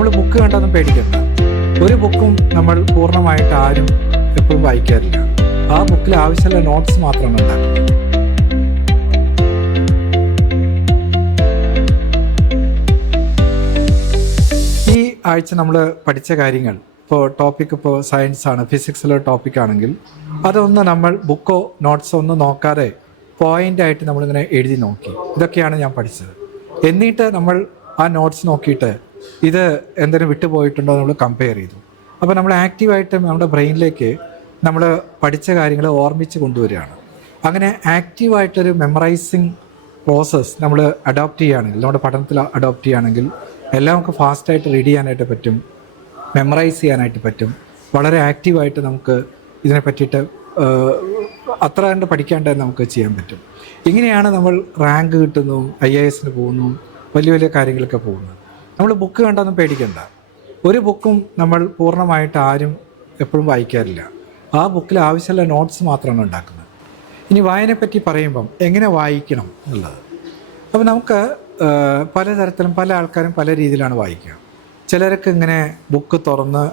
നമ്മൾ ബുക്ക് കണ്ടൊന്നും പേടിക്കണ്ട. ഒരു ബുക്കും നമ്മൾ പൂർണ്ണമായിട്ട് ആരും എപ്പോഴും വായിക്കാറില്ല. ആ ബുക്കിൽ ആവശ്യമുള്ള നോട്ട്സ് മാത്രമാണ് ഉണ്ടാക്കുന്നത്. ഈ ആഴ്ച നമ്മൾ പഠിച്ച കാര്യങ്ങൾ, ഇപ്പോൾ സയൻസ് ആണ്, ഫിസിക്സിലെ ടോപ്പിക് ആണെങ്കിൽ അതൊന്ന് നമ്മൾ ബുക്കോ നോട്ട്സോ ഒന്നും നോക്കാതെ പോയിൻ്റായിട്ട് നമ്മളിങ്ങനെ എഴുതി നോക്കി. ഇതൊക്കെയാണ് ഞാൻ പഠിച്ചത്. എന്നിട്ട് നമ്മൾ ആ നോട്ട്സ് നോക്കിയിട്ട് ഇത് എന്തെങ്കിലും വിട്ടുപോയിട്ടുണ്ടോ നമ്മൾ കമ്പയർ ചെയ്തു. അപ്പോൾ നമ്മൾ ആക്റ്റീവായിട്ട് നമ്മുടെ ബ്രെയിനിലേക്ക് നമ്മൾ പഠിച്ച കാര്യങ്ങൾ ഓർമ്മിച്ച് കൊണ്ടുവരികയാണ്. അങ്ങനെ ആക്റ്റീവായിട്ടൊരു മെമ്മറൈസിങ് പ്രോസസ്സ് നമ്മൾ അഡോപ്റ്റ് ചെയ്യുകയാണെങ്കിൽ, നമ്മുടെ പഠനത്തിൽ അഡോപ്റ്റ് ചെയ്യുകയാണെങ്കിൽ എല്ലാം നമുക്ക് ഫാസ്റ്റായിട്ട് റീഡ് ചെയ്യാനായിട്ട് പറ്റും, മെമ്മറൈസ് ചെയ്യാനായിട്ട് പറ്റും. വളരെ ആക്റ്റീവായിട്ട് നമുക്ക് ഇതിനെ പറ്റിയിട്ട് അത്ര കണ്ട് പഠിക്കാണ്ട് നമുക്ക് ചെയ്യാൻ പറ്റും. ഇങ്ങനെയാണ് നമ്മൾ റാങ്ക് കിട്ടുന്നു, IAS പോകുന്നു, വലിയ വലിയ കാര്യങ്ങളൊക്കെ പോകുന്നു. നമ്മൾ ബുക്ക് കണ്ടൊന്നും പേടിക്കണ്ട. ഒരു ബുക്കും നമ്മൾ പൂർണ്ണമായിട്ട് ആരും എപ്പോഴും വായിക്കാറില്ല. ആ ബുക്കിൽ ആവശ്യമുള്ള നോട്ട്സ് മാത്രമാണ് ഉണ്ടാക്കുന്നത്. ഇനി വായനയെപ്പറ്റി പറയുമ്പം എങ്ങനെ വായിക്കണം എന്നുള്ളത്, അപ്പോൾ നമുക്ക് പലതരത്തിലും പല ആൾക്കാരും പല രീതിയിലാണ് വായിക്കുക. ചിലർക്ക് ഇങ്ങനെ ബുക്ക് തുറന്ന്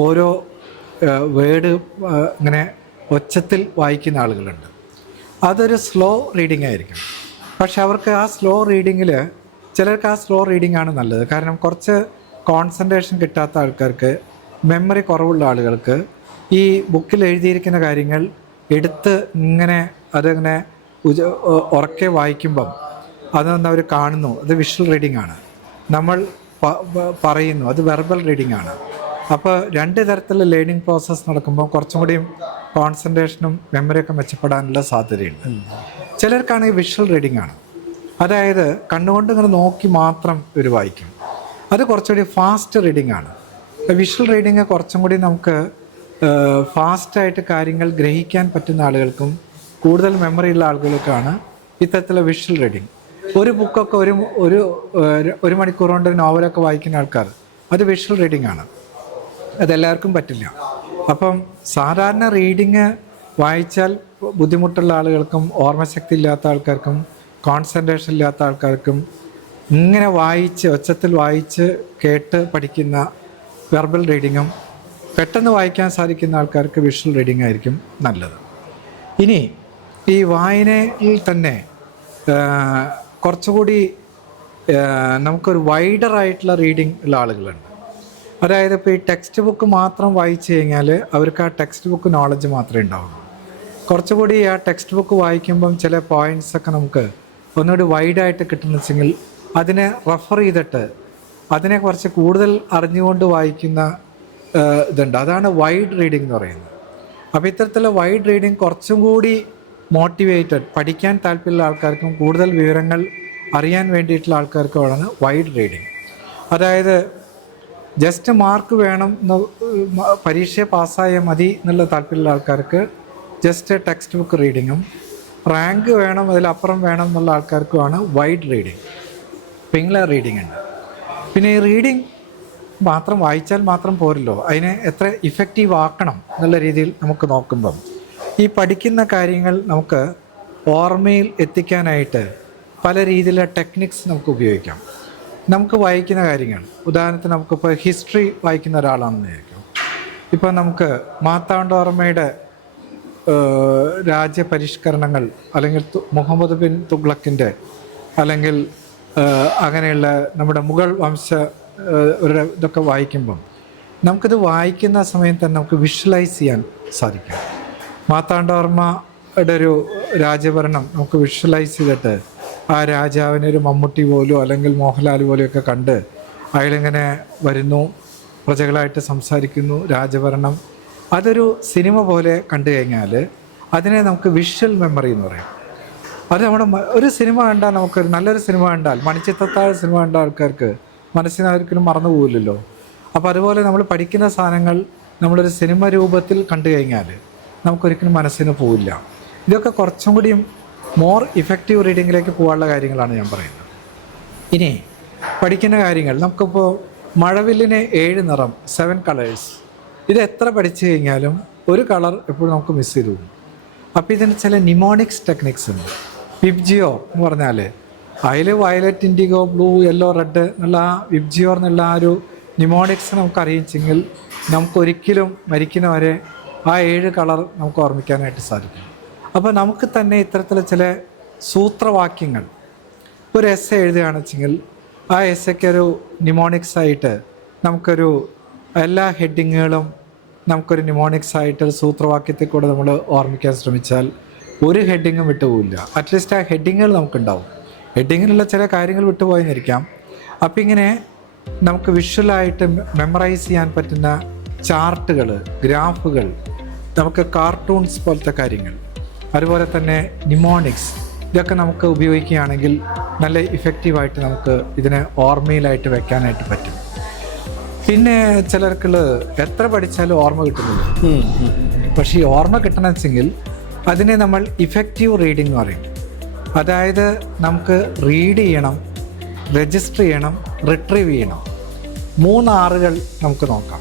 ഓരോ വേർഡ് ഇങ്ങനെ ഒച്ചത്തിൽ വായിക്കുന്ന ആളുകളുണ്ട്. അതൊരു സ്ലോ റീഡിംഗ് ആയിരിക്കും. പക്ഷെ അവർക്ക് ആ സ്ലോ റീഡിങ്ങിൽ ചിലർക്ക് ആ സ്ലോ റീഡിംഗ് ആണ് നല്ലത്. കാരണം കുറച്ച് കോൺസെൻട്രേഷൻ കിട്ടാത്ത ആൾക്കാർക്ക്, മെമ്മറി കുറവുള്ള ആളുകൾക്ക് ഈ ബുക്കിൽ എഴുതിയിരിക്കുന്ന കാര്യങ്ങൾ എടുത്ത് ഇങ്ങനെ അതിങ്ങനെ ഉറക്കെ വായിക്കുമ്പം അതൊന്നും അവർ കാണുന്നു, അത് വിഷ്വൽ റീഡിംഗ് ആണ്. നമ്മൾ പറയുന്നു, അത് വെർബൽ റീഡിംഗ് ആണ്. അപ്പോൾ രണ്ട് തരത്തിലുള്ള ലേണിംഗ് പ്രോസസ്സ് നടക്കുമ്പോൾ കുറച്ചും കൂടിയും കോൺസെൻട്രേഷനും മെമ്മറിയൊക്കെ മെച്ചപ്പെടാനുള്ള സാധ്യതയുണ്ട്. ചിലർക്കാണെങ്കിൽ വിഷ്വൽ റീഡിംഗ് ആണ്. അതായത് കണ്ണുകൊണ്ട് ഇങ്ങനെ നോക്കി മാത്രം ഇവർ വായിക്കും. അത് കുറച്ചുകൂടി ഫാസ്റ്റ് റീഡിംഗ് ആണ്. വിഷ്വൽ റീഡിങ് കുറച്ചും കൂടി നമുക്ക് ഫാസ്റ്റായിട്ട് കാര്യങ്ങൾ ഗ്രഹിക്കാൻ പറ്റുന്ന ആളുകൾക്കും കൂടുതൽ മെമ്മറി ഉള്ള ആളുകൾക്കാണ് ഇത്തരത്തിലുള്ള വിഷ്വൽ റീഡിങ്. ഒരു ബുക്കൊക്കെ ഒരു മണിക്കൂർ കൊണ്ട് നോവലൊക്കെ വായിക്കുന്ന ആൾക്കാർ, അത് വിഷ്വൽ റീഡിംഗ് ആണ്. അതെല്ലാവർക്കും പറ്റില്ല. അപ്പം സാധാരണ റീഡിങ് വായിച്ചാൽ ബുദ്ധിമുട്ടുള്ള ആളുകൾക്കും ഓർമ്മശക്തി ഇല്ലാത്ത ആൾക്കാർക്കും കോൺസെൻട്രേഷൻ ഇല്ലാത്ത ആൾക്കാർക്കും ഇങ്ങനെ വായിച്ച് ഒച്ചത്തിൽ വായിച്ച് കേട്ട് പഠിക്കുന്ന വെർബൽ റീഡിങ്ങും, പെട്ടെന്ന് വായിക്കാൻ സാധിക്കുന്ന ആൾക്കാർക്ക് വിഷ്വൽ റീഡിംഗ് ആയിരിക്കും നല്ലത്. ഇനി ഈ വായനയിൽ തന്നെ കുറച്ചുകൂടി നമുക്കൊരു വൈഡറായിട്ടുള്ള റീഡിംഗ് ഉള്ള ആളുകളുണ്ട്. അതായത് ഇപ്പോൾ ഈ ടെക്സ്റ്റ് ബുക്ക് മാത്രം വായിച്ചു കഴിഞ്ഞാൽ അവർക്ക് ആ ടെക്സ്റ്റ് ബുക്ക് നോളജ് മാത്രമേ ഉണ്ടാവുള്ളൂ. കുറച്ചുകൂടി ആ ടെക്സ്റ്റ് ബുക്ക് വായിക്കുമ്പം ചില പോയിൻറ്റ്സൊക്കെ നമുക്ക് ഒന്നുകൂടി വൈഡായിട്ട് കിട്ടുന്നെങ്കിൽ അതിനെ റെഫർ ചെയ്തിട്ട് അതിനെ കുറച്ച് കൂടുതൽ അറിഞ്ഞുകൊണ്ട് വായിക്കുന്ന ഇതുണ്ട്. അതാണ് വൈഡ് റീഡിംഗ് എന്ന് പറയുന്നത്. അപ്പോൾ ഇത്തരത്തിലുള്ള വൈഡ് റീഡിംഗ് കുറച്ചും കൂടി മോട്ടിവേറ്റഡ്, പഠിക്കാൻ താല്പര്യമുള്ള ആൾക്കാർക്കും കൂടുതൽ വിവരങ്ങൾ അറിയാൻ വേണ്ടിയിട്ടുള്ള ആൾക്കാർക്കുമാണ് വൈഡ് റീഡിംഗ്. അതായത് ജസ്റ്റ് മാർക്ക് വേണം, പരീക്ഷ പാസ്സായാൽ മതി എന്നുള്ള താല്പര്യമുള്ള ആൾക്കാർക്ക് ജസ്റ്റ് ടെക്സ്റ്റ് ബുക്ക് റീഡിങ്ങും, റാങ്ക് വേണം അതിലപ്പുറം വേണം എന്നുള്ള ആൾക്കാർക്കുമാണ് വൈഡ് റീഡിങ്. പിങ്ലർ റീഡിംഗ് ഉണ്ട്. പിന്നെ ഈ റീഡിങ് മാത്രം വായിച്ചാൽ മാത്രം പോരല്ലോ, അതിനെ എത്ര ഇഫക്റ്റീവ് ആക്കണം എന്നുള്ള രീതിയിൽ നമുക്ക് നോക്കുമ്പം ഈ പഠിക്കുന്ന കാര്യങ്ങൾ നമുക്ക് ഓർമ്മയിൽ എത്തിക്കാനായിട്ട് പല രീതിയിലുള്ള ടെക്നിക്സ് നമുക്ക് ഉപയോഗിക്കാം. നമുക്ക് വായിക്കുന്ന കാര്യങ്ങൾ, ഉദാഹരണത്തിന് നമുക്കിപ്പോൾ ഹിസ്റ്ററി വായിക്കുന്ന ഒരാളാണെന്ന് വിചാരിക്കും. ഇപ്പോൾ നമുക്ക് മാർത്താണ്ഡവർമ്മയുടെ രാജ്യപരിഷ്കരണങ്ങൾ, അല്ലെങ്കിൽ മുഹമ്മദ് ബിൻ തുഗ്ലക്കിൻ്റെ, അല്ലെങ്കിൽ അങ്ങനെയുള്ള നമ്മുടെ മുഗൾ വംശ ഇതൊക്കെ വായിക്കുമ്പം നമുക്കിത് വായിക്കുന്ന സമയം തന്നെ നമുക്ക് വിഷ്വലൈസ് ചെയ്യാൻ സാധിക്കും. മാർത്താണ്ഡവർമ്മയുടെ ഒരു രാജ്യഭരണം നമുക്ക് വിഷ്വലൈസ് ചെയ്തിട്ട് ആ രാജാവിനെ ഒരു മമ്മൂട്ടി പോലും അല്ലെങ്കിൽ മോഹൻലാൽ പോലെയൊക്കെ കണ്ട് അയാളിങ്ങനെ വരുന്നു, പ്രജകളായിട്ട് സംസാരിക്കുന്നു, രാജഭരണം, അതൊരു സിനിമ പോലെ കണ്ടു കഴിഞ്ഞാൽ അതിനെ നമുക്ക് വിഷ്വൽ മെമ്മറി എന്ന് പറയും. അത് നമ്മുടെ ഒരു സിനിമ കണ്ടാൽ, നമുക്കൊരു നല്ലൊരു സിനിമ കണ്ടാൽ, മണിച്ചിത്രത്താഴ് സിനിമ കണ്ട ആൾക്കാർക്ക് മനസ്സിന് ഒരിക്കലും മറന്നു പോകില്ലല്ലോ. അപ്പോൾ അതുപോലെ നമ്മൾ പഠിക്കുന്ന സാധനങ്ങൾ നമ്മളൊരു സിനിമ രൂപത്തിൽ കണ്ടു കഴിഞ്ഞാൽ നമുക്കൊരിക്കലും മനസ്സിന് പോവില്ല. ഇതൊക്കെ കുറച്ചും കൂടിയും മോർ ഇഫക്റ്റീവ് റീഡിങ്ങിലേക്ക് പോകാനുള്ള കാര്യങ്ങളാണ് ഞാൻ പറയുന്നത്. ഇനി പഠിക്കുന്ന കാര്യങ്ങൾ, നമുക്കിപ്പോൾ മഴവില്ലിന് 7 നിറം, 7 കളേഴ്സ്, ഇത് എത്ര പഠിച്ചു കഴിഞ്ഞാലും ഒരു കളർ എപ്പോഴും നമുക്ക് മിസ് ചെയ്തു പോകും. അപ്പോൾ ഇതിന് ചില നിമോണിക്സ് ടെക്നിക്സ് ഉണ്ട്. വിബ്ജിയോ എന്ന് പറഞ്ഞാൽ അതിൽ violet, IndiGo, blue, yellow, red എന്നുള്ള ആ വിബ്ജിയോ എന്നുള്ള ആ ഒരു നിമോണിക്സ് നമുക്കറിയിച്ചെങ്കിൽ നമുക്കൊരിക്കലും മരിക്കുന്നവരെ ആ 7 കളർ നമുക്ക് ഓർമ്മിക്കാനായിട്ട് സാധിക്കും. അപ്പോൾ നമുക്ക് തന്നെ ഇത്തരത്തിൽ ചില സൂത്രവാക്യങ്ങൾ ഒരു എസ്സെ എഴുതുകയാണെന്ന് വെച്ചെങ്കിൽ ആ എസ്സയ്ക്കൊരു നിമോണിക്സ് ആയിട്ട് നമുക്കൊരു എല്ലാ ഹെഡിങ്ങുകളും നമുക്കൊരു നിമോണിക്സ് ആയിട്ടൊരു സൂത്രവാക്യത്തെ കൂടെ നമ്മൾ ഓർമ്മിക്കാൻ ശ്രമിച്ചാൽ ഒരു ഹെഡിങ്ങും വിട്ടുപോകില്ല. അറ്റ്ലീസ്റ്റ് ആ ഹെഡിങ്ങുകൾ നമുക്കുണ്ടാവും. ഹെഡിങ്ങിലുള്ള ചില കാര്യങ്ങൾ വിട്ടുപോയെന്നിരിക്കാം. അപ്പം ഇങ്ങനെ നമുക്ക് വിഷ്വലായിട്ട് മെമ്മറൈസ് ചെയ്യാൻ പറ്റുന്ന ചാർട്ടുകൾ, ഗ്രാഫുകൾ, നമുക്ക് കാർട്ടൂൺസ് പോലത്തെ കാര്യങ്ങൾ, അതുപോലെ തന്നെ നിമോണിക്സ്, ഇതൊക്കെ നമുക്ക് ഉപയോഗിക്കുകയാണെങ്കിൽ നല്ല ഇഫക്റ്റീവായിട്ട് നമുക്ക് ഇതിനെ ഓർമ്മയിലായിട്ട് വെക്കാനായിട്ട് പറ്റും. പിന്നെ ചിലർക്ക് എത്ര പഠിച്ചാലും ഓർമ്മ കിട്ടുന്നില്ല. പക്ഷേ ഈ ഓർമ്മ കിട്ടണമെന്ന് വെച്ചെങ്കിൽ അതിനെ നമ്മൾ ഇഫക്റ്റീവ് റീഡിംഗ് എന്ന് പറയും. അതായത് നമുക്ക് റീഡ് ചെയ്യണം, രജിസ്റ്റർ ചെയ്യണം, റിട്രീവ് ചെയ്യണം. 3 Rകൾ നമുക്ക് നോക്കാം.